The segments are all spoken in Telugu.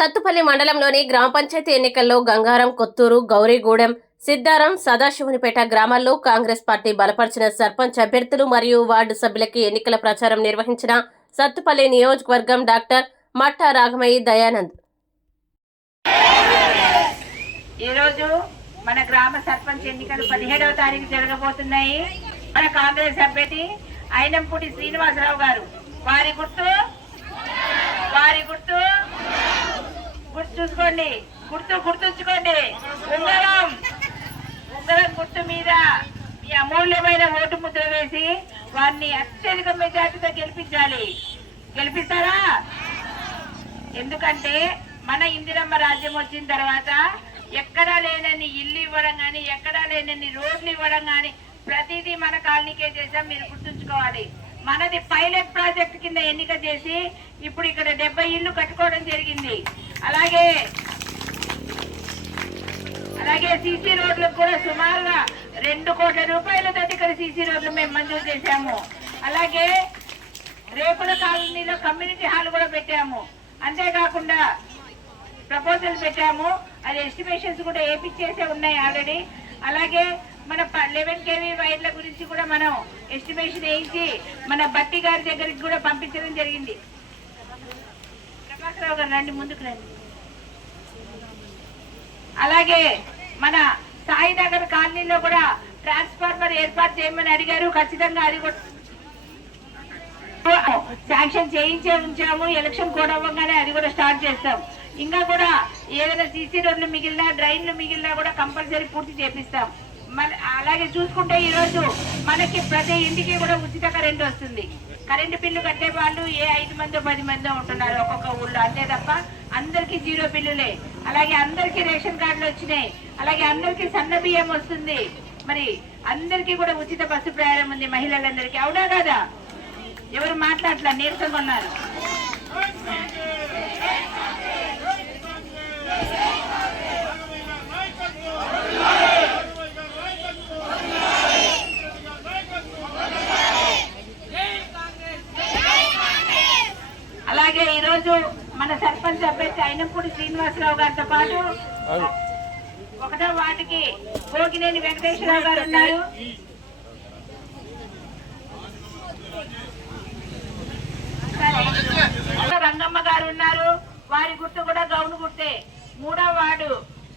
సత్తుపల్లి మండలంలోని గ్రామ పంచాయతీ ఎన్నికల్లో గంగారం కొత్తూరు గౌరీగూడెం సిద్దారం సదాశివునిపేట గ్రామాల్లో కాంగ్రెస్ పార్టీ బలపరిచిన సర్పంచ్ అభ్యర్థులు మరియు వార్డు సభ్యులకి ఎన్నికల ప్రచారం నిర్వహించిన సత్తుపల్లి నియోజకవర్గం డాక్టర్ మట్టా రాఘమయ్య దయానంద్. ఈరోజు మన గ్రామ సర్పంచ్ ఎన్నికలు పదిహేడవ తారీఖు జరగబోతున్నాయి. మన కాంగ్రెస్ అభ్యర్థి అయినంపూటి శ్రీనివాసరావు గారు వారి గుర్తు వారి గుర్తు గుర్తుంచుకోండి. గుర్తు గుర్తుంచుకోండి. ఉంగరం. ఉంగరం గుర్తు మీద మీ అమూల్యమైన ఓటు ముద్ర వేసి వారిని అత్యధిక మెజార్టీతో గెలిపించాలి. గెలిపిస్తారా? ఎందుకంటే మన ఇందిరమ్మ రాజ్యం వచ్చిన తర్వాత ఎక్కడా లేనని ఇల్లు ఇవ్వడం కానీ ఎక్కడా లేనని రోడ్లు ఇవ్వడం కానీ ప్రతిదీ మన కాలనీకే చేసాం మీరు గుర్తుంచుకోవాలి. మనది పైలట్ ప్రాజెక్ట్ కింద ఎన్నిక చేసి ఇప్పుడు ఇక్కడ డెబ్బై ఇల్లు కట్టుకోవడం జరిగింది. అలాగే. అలాగే సీసీ రోడ్లకు కూడా సుమారుగా రెండు కోట్ల రూపాయలతో ఇక్కడ సీసీ రోడ్లు మేము మంజూరు చేశాము. అలాగే రేపుల కాలనీలో కమ్యూనిటీ హాల్ కూడా పెట్టాము. అంతేకాకుండా ప్రపోజల్ పెట్టాము. అది ఎస్టిమేషన్స్ కూడా ఏపించేసే ఉన్నాయి ఆల్రెడీ. అలాగే మన లెవెన్ కేవీ వైర్ల గురించి కూడా మనం ఎస్టిమేషన్ వేయించి మన బట్టి గారి దగ్గరికి కూడా పంపించడం జరిగింది. ప్రభాకరరావు గారు రండి ముందుకు రండి. అలాగే మన సాయినగర్ కాలనీలో కూడా ట్రాన్స్ఫార్మర్ ఏర్పాటు చేయమని అడిగారు. ఖచ్చితంగా అది కూడా శాంక్షన్ చేయించే ఉంచాము. ఎలక్షన్ కూడా అవ్వగానే అది కూడా స్టార్ట్ చేస్తాం. ఇంకా కూడా ఏదైనా సీసీ రోడ్లు మిగిలినా డ్రైన్లు మిగిలినా కూడా కంపల్సరీ పూర్తి చేపిస్తాం. మన అలాగే చూసుకుంటే ఈరోజు మనకి ప్రతి ఇంటికి కూడా ఉచిత కరెంట్ వస్తుంది. కరెంటు బిల్లు కట్టే వాళ్ళు ఏ ఐదు మందో పది మందో ఉంటున్నారు ఒక్కొక్క ఊళ్ళో. అంతే తప్ప అందరికి జీరో బిల్లులే. అలాగే అందరికి రేషన్ కార్డులు వచ్చినాయి. అలాగే అందరికి సన్న బియ్యం వస్తుంది. మరి అందరికీ కూడా ఉచిత బస్సు ప్రయాణం ఉంది మహిళలందరికీ. అవునా కదా? ఎవరు మాట్లాడలే నీరసంగా ఉన్నారు అలాగే ఈ రోజు మన సర్పంచ్ అభ్యర్థి అయినప్పుడు శ్రీనివాసరావు గారితో పాటు ఒకటో వాటికి భోగినేని వెంకటేశ్వరరావు గారు ఉన్నారు. రంగమ్మ గారు ఉన్నారు. వారి గుర్తు కూడా గౌను గుర్తే. మూడో వార్డు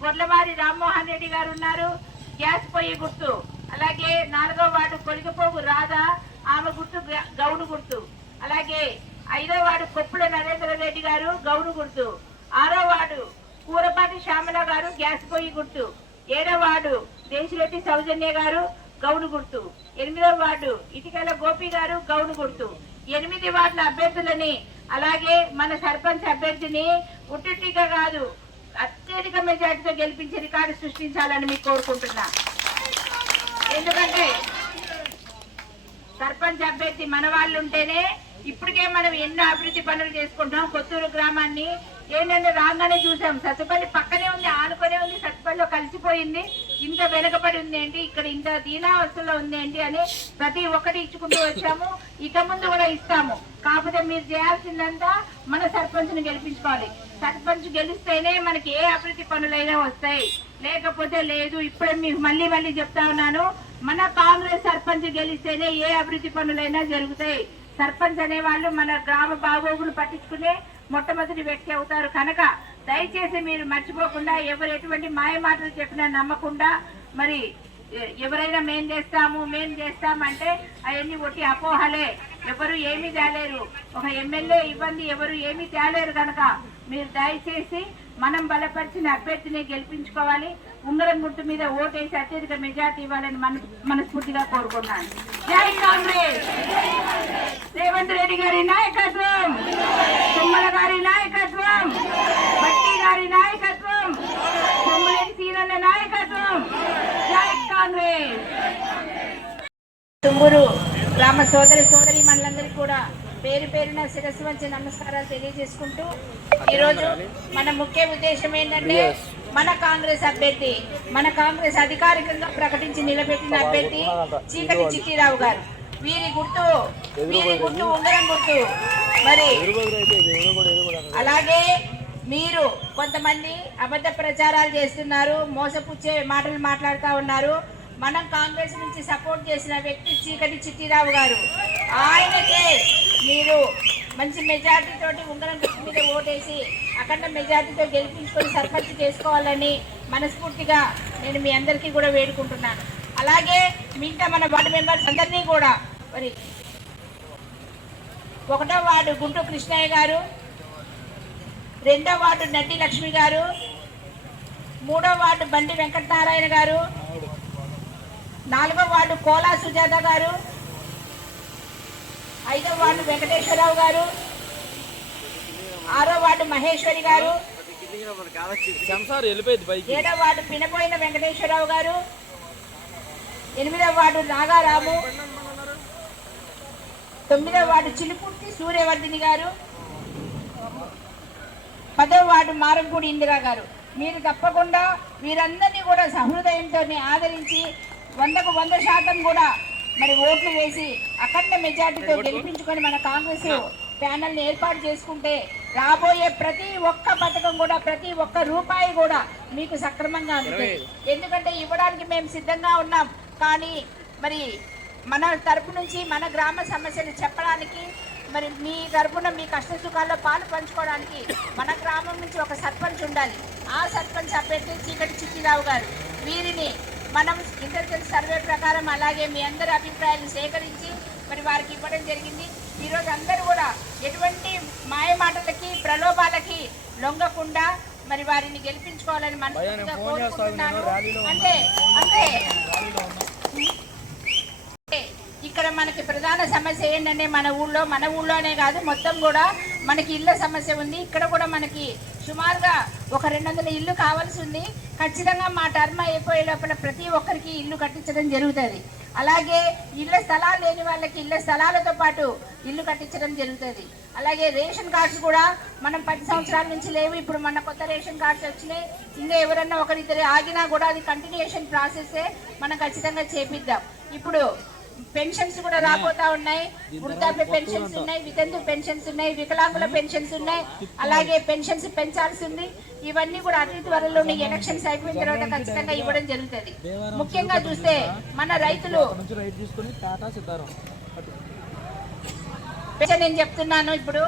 గొడ్లమారి రామ్మోహన్ రెడ్డి గారు ఉన్నారు. గ్యాస్ పొయ్యి గుర్తు. అలాగే నాలుగో వార్డు కొలిగిపోగు రాధా ఆమె గుర్తు గ- గౌను గుర్తు. అలాగే ఐదో వార్డు కొప్పుల నరేంద్ర రెడ్డి గారు గౌను గుర్తు. ఆరో వార్డు కూరపాటి శ్యామల గారు గ్యాస్ పొయ్యి గుర్తు. ఏడో వార్డు దేశిరెడ్డి సౌజన్య గారు గౌడు గుర్తు. ఎనిమిదో వార్డు ఇటికల గోపి గారు గౌడు గుర్తు. ఎనిమిది వార్డుల అభ్యర్థులని అలాగే మన సర్పంచ్ అభ్యర్థిని ఉట్టిగా కాదు అత్యధిక మెజార్టీతో గెలిపించే రికార్డు సృష్టించాలని మీకు కోరుకుంటున్నా. ఎందుకంటే సర్పంచ్ అభ్యర్థి మన వాళ్ళు ఉంటేనే ఇప్పటికే మనం ఎన్నో అభివృద్ధి పనులు చేసుకుంటున్నాం. కొత్తూరు గ్రామాన్ని ఏంటంటే రాగానే చూసాం. సత్తుపల్లి పక్కనే ఉంది ఆనుకునే ఉంది సత్తుపల్లిలో కలిసిపోయింది. ఇంత వెనకబడి ఉంది ఏంటి? ఇక్కడ ఇంత దీనావస్థలో ఉంది ఏంటి అని ప్రతి ఒక్కటి ఇచ్చుకుంటూ వచ్చాము. ఇక ముందు కూడా ఇస్తాము. కాకపోతే మీరు చేయాల్సిందంతా మన సర్పంచ్ను గెలిపించుకోవాలి. సర్పంచ్ గెలిస్తేనే మనకి ఏ అభివృద్ధి పనులైనా వస్తాయి. లేకపోతే లేదు ఇప్పుడే మీకు మళ్ళీ మళ్ళీ చెప్తా ఉన్నాను. మన కాంగ్రెస్ సర్పంచ్ గెలిస్తేనే ఏ అభివృద్ధి పనులైనా జరుగుతాయి. సర్పంచ్ అనే వాళ్ళు మన గ్రామ బాగోగులు పట్టించుకునే మొట్టమొదటి వ్యక్తి అవుతారు కనుక దయచేసి మీరు మర్చిపోకుండా ఎవరు ఎటువంటి మాయ మాటలు చెప్పినా నమ్మకుండా మరి ఎవరైనా మేం చేస్తాము మేం చేస్తామంటే అవన్నీ ఒట్టి అపోహలే. ఎవరు ఏమీ తేలేరు. ఒక ఎమ్మెల్యే ఇవ్వండి ఎవరు ఏమీ తేలేరు కనుక మీరు దయచేసి మనం బలపరిచిన అభ్యర్థిని గెలిపించుకోవాలి. ఉంగరం గుర్తు మీద ఓటేసి అత్యధిక మెజార్టీ ఇవ్వాలని మన మనస్ఫూర్తిగా కోరుకున్నాను జై కాంగ్రెస్! రేవంత్ రెడ్డి గారి నాయకత్వం! తుమ్మల గారి నాయకత్వం! భట్టి గారి నాయకత్వం! కొమ్ములేని సీనన్న నాయకత్వం! జై కాంగ్రెస్! తుమ్మూరు గ్రామ సోదరి సోదరి మనందరికీ కూడా పేరు పేరున శిరస్సు వంచి నమస్కారాలు తెలియజేసుకుంటూ ఈరోజు మన ముఖ్య ఉద్దేశం ఏంటంటే మన కాంగ్రెస్ అభ్యర్థి మన కాంగ్రెస్ అధికారికంగా ప్రకటించి నిలబెట్టిన అభ్యర్థి చీకటి చిట్టిరావు గారు. వీరి గుర్తు వీరి గుర్తు ఉంగరం గుర్తు. మరి అలాగే మీరు కొంతమంది అబద్ధ ప్రచారాలు చేస్తున్నారు మోసపుచ్చే మాటలు మాట్లాడుతూ ఉన్నారు. మనం కాంగ్రెస్ నుంచి సపోర్ట్ చేసిన వ్యక్తి చీకటి చిట్టిరావు గారు. ఆయనకే మీరు మంచి మెజార్టీ తోటి ఉంగరం మీద ఓటేసి అఖండ మెజార్టీతో గెలిపించుకొని సర్పంచ్ చేసుకోవాలని మనస్ఫూర్తిగా నేను మీ అందరికీ కూడా వేడుకుంటున్నాను. అలాగే మిగతా మన వార్డు మెంబర్స్ అందరినీ కూడా మరి ఒకటో వార్డు గుంటూ కృష్ణయ్య గారు రెండో వార్డు నడ్డి లక్ష్మి గారు మూడో వార్డు బండి వెంకటనారాయణ గారు నాలుగో వార్డు కోలా సుజాత గారు. ఐదో వార్డు వెంకటేశ్వరరావు గారు. ఆరో వార్డు మహేశ్వరి గారు. ఏడో వార్డు పినపోయిన వెంకటేశ్వరరావు గారు. ఎనిమిదో వార్డు నాగారాము. తొమ్మిదో వార్డు చిలుపుర్తి సూర్యవర్ధిని గారు. పదో వార్డు మారంపూడి ఇందిరా గారు. మీరు తప్పకుండా వీరందరినీ కూడా సహృదయంతో ఆదరించి వందకు వంద శాతం కూడా మరి ఓట్లు వేసి అఖండ మెజార్టీతో గెలిపించుకొని మన కాంగ్రెస్ ప్యానల్ని ఏర్పాటు చేసుకుంటే రాబోయే ప్రతి ఒక్క పథకం కూడా ప్రతి ఒక్క రూపాయి కూడా మీకు సక్రమంగా అందుతుంది. ఎందుకంటే ఇవ్వడానికి మేము సిద్ధంగా ఉన్నాం. కానీ మరి మన తరపు నుంచి మన గ్రామ సమస్యలు చెప్పడానికి మరి మీ తరపున మీ కష్ట సుఖాల్లో పాలు పంచుకోవడానికి మన గ్రామం నుంచి ఒక సర్పంచ్ ఉండాలి. ఆ సర్పంచ్ అభ్యర్థి చీకటి చిట్టిరావు గారు. వీరిని మనం ఇంటెలిజెన్స్ సర్వే ప్రకారం అలాగే మీ అందరి అభిప్రాయాలను సేకరించి మరి వారికి ఇవ్వడం జరిగింది ఈరోజు అందరూ కూడా ఎటువంటి మాయ మాటలకి ప్రలోభాలకి లొంగకుండా మరి వారిని గెలిపించుకోవాలని మనస్ఫూర్తిగా కోరుకుంటున్నాను. అంటే అంటే ఇక్కడ మనకి ప్రధాన సమస్య ఏంటంటే మన ఊళ్ళో మన ఊళ్ళోనే కాదు మొత్తం కూడా మనకి ఇళ్ళ సమస్య ఉంది. ఇక్కడ కూడా మనకి సుమారుగా ఒక రెండు వందల ఇల్లు కావాల్సి ఉంది. ఖచ్చితంగా మా టర్మ్ అయిపోయే లోపల ప్రతి ఒక్కరికి ఇల్లు కట్టించడం జరుగుతుంది. అలాగే ఇళ్ళ స్థలాలు లేని వాళ్ళకి ఇళ్ళ స్థలాలతో పాటు ఇల్లు కట్టించడం జరుగుతుంది. అలాగే రేషన్ కార్డ్స్ కూడా మనం పది సంవత్సరాల నుంచి లేవు. ఇప్పుడు మన కొత్త రేషన్ కార్డ్స్ వచ్చినాయి. ఇంకా ఎవరన్నా ఒకరిద్దరు ఆగినా కూడా అది కంటిన్యూషన్ ప్రాసెసే మనం ఖచ్చితంగా చేపిద్దాం. ఇప్పుడు పెన్షన్స్ కూడా రాబోతా ఉన్నాయి. వృద్ధాప్య పెన్షన్స్ ఉన్నాయి వితంతు పెన్షన్స్ ఉన్నాయి వికలాంగుల పెన్షన్స్ ఉన్నాయి అలాగే పెన్షన్స్ పెంచాల్సి ఉంది ఇవన్నీ కూడా అతి త్వరలోనే ఎలక్షన్స్ అయిపోయిన తర్వాత ఖచ్చితంగా ఇవ్వడం జరుగుతుంది. ముఖ్యంగా చూస్తే మన రైతులు నేను చెప్తున్నాను ఇప్పుడు?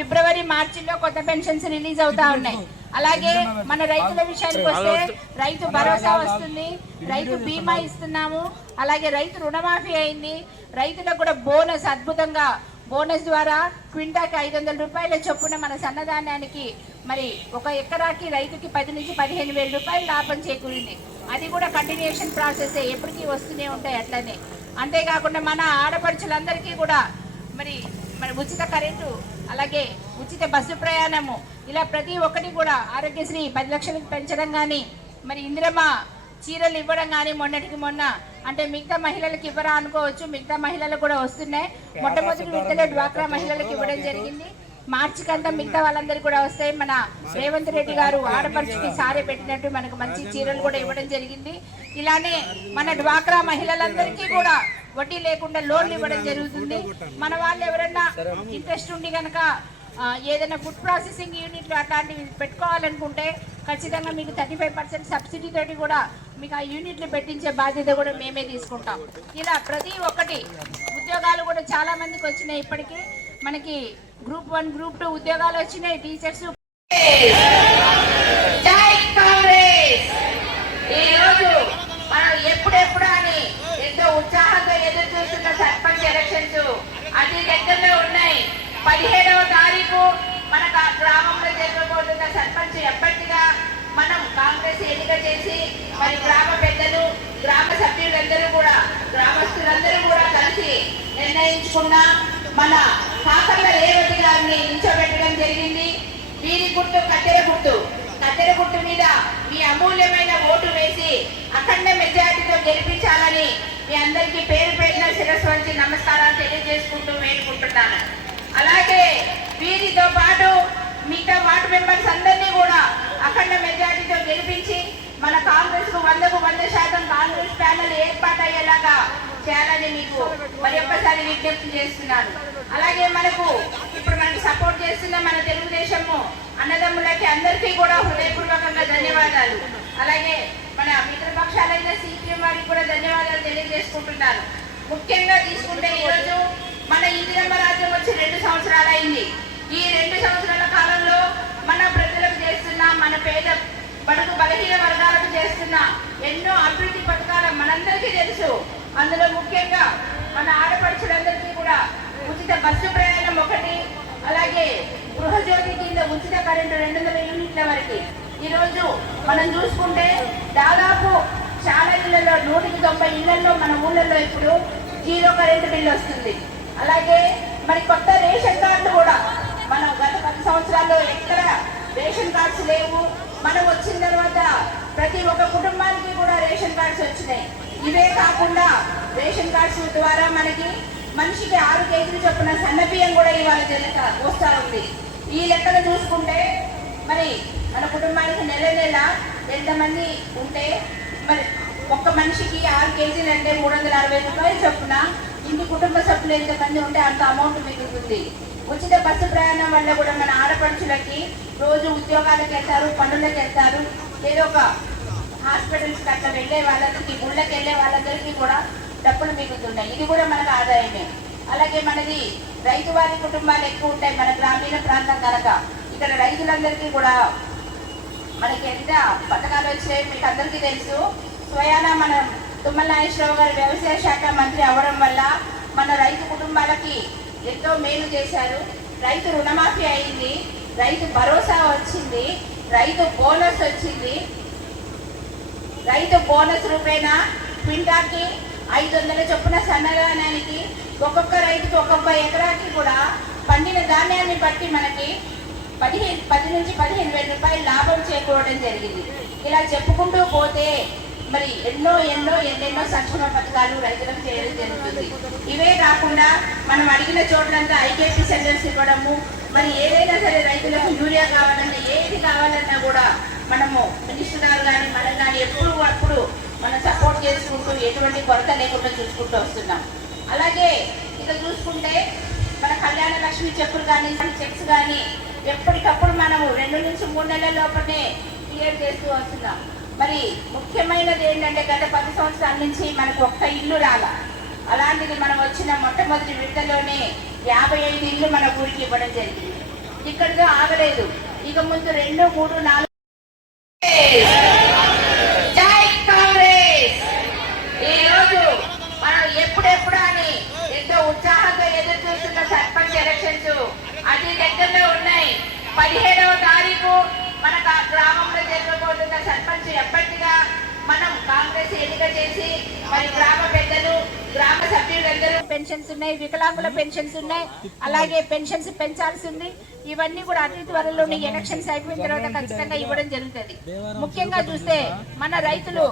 ఫిబ్రవరి మార్చిలో కొత్త పెన్షన్స్ రిలీజ్ అవుతా ఉన్నాయి. అలాగే మన రైతుల విషయానికి వస్తే రైతు భరోసా వస్తుంది రైతు బీమా ఇస్తున్నాము అలాగే రైతు రుణమాఫీ అయింది రైతులకు కూడా బోనస్ అద్భుతంగా బోనస్ ద్వారా క్వింటాకి ఐదు వందల రూపాయల చొప్పున మన సన్నధాన్యానికి మరి ఒక ఎకరాకి రైతుకి పది నుంచి పదిహేను వేల రూపాయలు లాభం చేకూరింది. అది కూడా కంటిన్యూషన్ ప్రాసెస్ ఎప్పటికీ వస్తూనే ఉంటాయి అట్లనే. అంతేకాకుండా మన ఆడపడుచులందరికీ కూడా మరి మరి ఉచిత కరెంటు అలాగే ఉచిత బస్సు ప్రయాణము. ఇలా ప్రతి ఒక్కటి కూడా ఆరోగ్యశ్రీ పది లక్షలకు పెంచడం కానీ మరి ఇందిరమ్మ చీరలు ఇవ్వడం కానీ మొన్నటికి మొన్న అంటే మిగతా మహిళలకు ఇవ్వరా అనుకోవచ్చు మిగతా మహిళలకు కూడా వస్తున్నాయి. మొట్టమొదటి విడతలో డ్వాక్రా మహిళలకు ఇవ్వడం జరిగింది. మార్చికంతా మిగతా వాళ్ళందరికీ కూడా వస్తాయి. మన రేవంత్ రెడ్డి గారు ఆడపడుచుకి సారే పెట్టినట్టు మనకు మంచి చీరలు కూడా ఇవ్వడం జరిగింది. ఇలానే మన డ్వాక్రా మహిళలందరికీ కూడా వడ్డీ లేకుండా లోన్లు ఇవ్వడం జరుగుతుంది. మన వాళ్ళు ఎవరన్నా ఇంట్రెస్ట్ ఉండి కనుక ఏదైనా ఫుడ్ ప్రాసెసింగ్ యూనిట్లు అట్లాంటివి పెట్టుకోవాలనుకుంటే ఖచ్చితంగా మీకు థర్టీ ఫైవ్ పర్సెంట్ సబ్సిడీ తోటి కూడా మీకు ఆ యూనిట్లు పెట్టించే బాధ్యత కూడా మేమే తీసుకుంటాం. ఇలా ప్రతి ఒక్కటి ఉద్యోగాలు కూడా చాలా మందికి వచ్చినాయి ఇప్పటికీ. మనకి గ్రూప్ వన్ గ్రూప్ టూ ఉద్యోగాలు వచ్చినాయి టీచర్స్. పదిహేడవ తారీఖు మన గ్రామంలో జరగబోతున్న సర్పంచ్ ఎప్పటిగా మనం కాంగ్రెస్ ఎన్నిక చేసి మరి గ్రామ పెద్దలు గ్రామ సభ్యులందరూ కూడా గ్రామస్తులందరూ కూడా కలిసి నిర్ణయించుకున్న మన కాకర్ల రేవతి గారిని నిల్చోబెట్టడం జరిగింది. వీరి గుర్తు కత్తెర గుర్తు. కత్తెర గుర్తు మీద మీ అమూల్యమైన ఓటు వేసి అఖండ మెజార్టీతో గెలిపించాలని మీ అందరికీ పేరు పేరున శిరస్సు నమస్కారాలు తెలియజేసుకుంటూ వేడుకుంటున్నాను. పాటు మిగతా వార్డు మెంబర్స్ అందరినీ కూడా అఖండ మెజారిటీతో గెలిపించి మన కాంగ్రెస్కు వందకు వంద శాతం కాంగ్రెస్ ప్యానల్ ఏర్పాటయ్యేలాగా చేయాలని మీకు మరి ఒక్కసారి విజ్ఞప్తి చేస్తున్నాను. అలాగే మనకు ఇప్పుడు మనకు సపోర్ట్ చేస్తున్న మన తెలుగుదేశము అన్నదమ్ములకి అందరికీ కూడా హృదయపూర్వకంగా ధన్యవాదాలు. అలాగే మన మిత్రపక్షాలైన సిపిఎం వారికి కూడా ధన్యవాదాలు తెలియజేసుకుంటున్నాను. ముఖ్యంగా తీసుకుంటే ఈరోజు బడుగు బలహీన వర్గాలకు చేస్తున్న ఎన్నో అభివృద్ధి పథకాలు మనందరికీ తెలుసు. అందులో ముఖ్యంగా మన ఆడపడుచులందరికీ కూడా ఉచిత బస్సు ప్రయాణం ఒకటి అలాగే గృహజ్యోతి కింద ఉచిత కరెంటు రెండు వందల యూనిట్ల వరకు. ఈరోజు మనం చూసుకుంటే దాదాపు చాలా ఇళ్ళలో నూటికి తొంభై ఇళ్ళలో మన ఊళ్ళల్లో ఇప్పుడు జీరో కరెంటు బిల్లు వస్తుంది. అలాగే మరి కొత్త రేషన్ కార్డులు కూడా మనం గత పది సంవత్సరాల్లో ఎక్కడ రేషన్ కార్డ్స్ లేవు మనం వచ్చిన తర్వాత ప్రతి ఒక్క కుటుంబానికి కూడా రేషన్ కార్డ్స్ వచ్చినాయి. ఇవే కాకుండా రేషన్ కార్డ్స్ ద్వారా మనకి మనిషికి ఆరు కేజీలు చొప్పున సన్న బియ్యం కూడా ఇవాళ జరుగుతా వస్తా ఉంది. ఈ లెక్కన చూసుకుంటే మరి మన కుటుంబానికి నెల నెల ఎంతమంది ఉంటే మరి ఒక్క మనిషికి ఆరు కేజీలు అంటే మూడు వందల అరవై రూపాయలు చొప్పున ఇంటి కుటుంబ సభ్యులు ఎంతమంది ఉంటే అంత అమౌంట్ మిగులుతుంది. ఉచిత బస్సు ప్రయాణం వల్ల కూడా మన ఆడపడుచులకి రోజు ఉద్యోగాలకు వెళ్తారు పనులకు వెళ్తారు. ఏదో ఒక హాస్పిటల్స్ అట్లా వెళ్ళే వాళ్ళకి గుళ్ళకి వెళ్ళే వాళ్ళందరికీ కూడా డబ్బులు మిగులుతున్నాయి ఇది కూడా మనకు ఆదాయమే. అలాగే మనది రైతు వారి కుటుంబాలు ఎక్కువ ఉంటాయి మన గ్రామీణ ప్రాంతం కనుక. ఇక్కడ రైతులందరికీ కూడా మనకి ఎంత పథకాలు వచ్చాయి మీకు అందరికీ తెలుసు. స్వయాన మన తుమ్మల నాగేశ్వరరావు గారు వ్యవసాయ శాఖ మంత్రి అవ్వడం వల్ల మన రైతు కుటుంబాలకి ఎంతో మేలు చేశారు. రైతు రుణమాఫీ అయింది. రైతు భరోసా వచ్చింది రైతు బోనస్ వచ్చింది. రైతు బోనస్ రూపేణా క్వింటాకి ఐదు వందల చొప్పున సన్నదానానికి ఒక్కొక్క రైతుకి ఒక్కొక్క ఎకరాకి కూడా పండిన ధాన్యాన్ని బట్టి మనకి పదిహేను పది నుంచి పదిహేను వేల రూపాయలు లాభం చేకూరడం జరిగింది. ఇలా చెప్పుకుంటూ పోతే మరి ఎన్నో ఎన్నో ఎన్నెన్నో సంక్షేమ పథకాలు రైతులకు చేయడం జరుగుతుంది. ఇవే కాకుండా మనం అడిగిన చోట్లంతా ఐకేపీ సెంటర్స్ ఇవ్వడము మరి ఏదైనా సరే రైతులకు యూరియా కావాలన్నా ఏది కావాలన్నా కూడా మనము మినిస్టర్ గారు కానీ మనం కానీ ఎప్పుడు అప్పుడు మనం సపోర్ట్ చేసుకుంటూ ఎటువంటి కొరత లేకుండా చూసుకుంటూ వస్తున్నాం. అలాగే ఇక చూసుకుంటే మన కళ్యాణ లక్ష్మి చెప్పులు కానీ చెక్స్ కానీ ఎప్పటికప్పుడు మనము రెండు నుంచి మూడు నెలల లోపలనే క్లియర్ చేస్తూ వస్తున్నాం. మరి ముఖ్యమైనది ఏంటంటే గత పది సంవత్సరాల నుంచి మనకు ఒక్క ఇల్లు రాలా. అలాంటిది మనం వచ్చిన మొట్టమొదటి విడతలోనే యాభై ఐదు ఇల్లు మన ఊరికి ఇవ్వడం జరిగింది. ఇక్కడితో ఆగలేదు. ఇక ముందు రెండు మూడు నాలుగు. కాంగ్రెస్! ఈ రోజు మనం ఎప్పుడెప్పుడు అని ఎంతో ఉత్సాహంగా ఎదురు చూస్తున్న సర్పంచ్ ఎలక్షన్స్ అతి దగ్గరలో ఉన్నాయి. పదిహేడవ తారీఖు మనకు ఆ గ్రామంలో జరగబోతున్న సర్పంచ్ ఎప్పటిగా మనం కాంగ్రెస్ ఎన్నిక చేసి మరి గ్రామ గ్రామ సభ్యులందరూ పెన్షన్స్ ఉన్నాయి వికలాంగుల పెన్షన్స్ ఉన్నాయి అలాగే పెన్షన్స్ పెంచాల్సి ఉంది ఇవన్నీ కూడా అతి త్వరలోనే ఎలక్షన్స్ అయిపోయిన తర్వాత ఖచ్చితంగా ఇవ్వడం జరుగుతుంది. ముఖ్యంగా చూస్తే మన రైతులు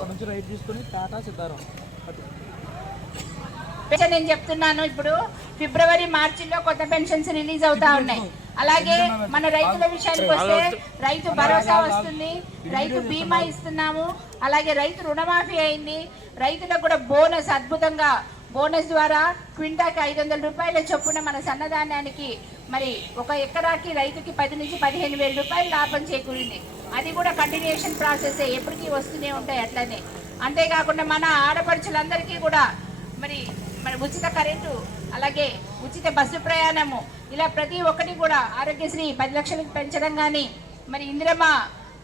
పెన్షన్ నేను చెప్తున్నాను ఇప్పుడు. ఫిబ్రవరి మార్చిలో కొత్త పెన్షన్స్ రిలీజ్ అవుతా ఉన్నాయి. అలాగే మన రైతుల విషయానికి వస్తే రైతు భరోసా వస్తుంది రైతు బీమా ఇస్తున్నాము అలాగే రైతు రుణమాఫీ అయింది రైతులకు కూడా బోనస్ అద్భుతంగా బోనస్ ద్వారా క్వింటాకి ఐదు వందల రూపాయల చొప్పున మన సన్నధాన్యానికి మరి ఒక ఎకరాకి రైతుకి పది నుంచి పదిహేను వేల రూపాయలు లాభం చేకూరింది. అది కూడా కంటిన్యూషన్ ప్రాసెస్ ఎప్పటికీ వస్తూనే ఉంటాయి అట్లనే. అంతేకాకుండా మన ఆడపడుచులందరికీ కూడా మరి మరి ఉచిత కరెంటు అలాగే ఉచిత బస్సు ప్రయాణము ఇలా ప్రతి ఒక్కటి కూడా ఆరోగ్యశ్రీ పది లక్షలకు పెంచడం కానీ మరి ఇందిరమ్మ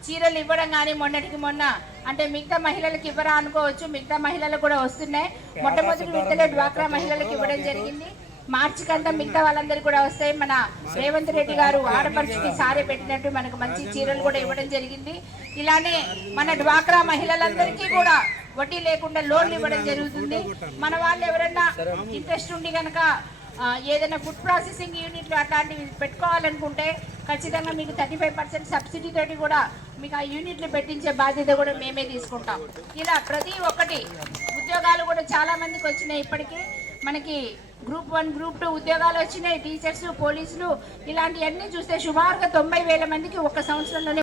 చీరలు ఇవ్వడం కానీ మొన్నటికి మొన్న అంటే మిగతా మహిళలకు ఇవ్వరా అనుకోవచ్చు మిగతా మహిళలకు కూడా వస్తున్నాయి. మొట్టమొదటి విడతలో డ్వాక్రా మహిళలకు ఇవ్వడం జరిగింది. మార్చి కంతా మిగతా వాళ్ళందరికీ కూడా వస్తాయి మన రేవంత్ రెడ్డి గారు ఆడపడుచుకి సారే పెట్టినట్టు మనకు మంచి చీరలు కూడా ఇవ్వడం జరిగింది. ఇలానే మన డ్వాక్రా మహిళలందరికీ కూడా వడ్డీ లేకుండా లోన్లు ఇవ్వడం జరుగుతుంది. మన వాళ్ళు ఎవరన్నా ఇంట్రెస్ట్ ఉండి కనుక ఏదైనా ఫుడ్ ప్రాసెసింగ్ యూనిట్లు అట్లాంటివి పెట్టుకోవాలనుకుంటే ఖచ్చితంగా మీకు థర్టీ ఫైవ్ పర్సెంట్ సబ్సిడీ తోటి కూడా మీకు ఆ యూనిట్లు పెట్టించే బాధ్యత కూడా మేమే తీసుకుంటాం. ఇలా ప్రతి ఒక్కటి ఉద్యోగాలు కూడా చాలా మందికి వచ్చినాయి ఇప్పటికీ. మనకి గ్రూప్ వన్ గ్రూప్ టూ ఉద్యోగాలు వచ్చినాయి టీచర్స్ పోలీసులు ఇలాంటివన్నీ చూస్తే సుమారుగా తొంభై వేల మందికి ఒక సంవత్సరంలోనే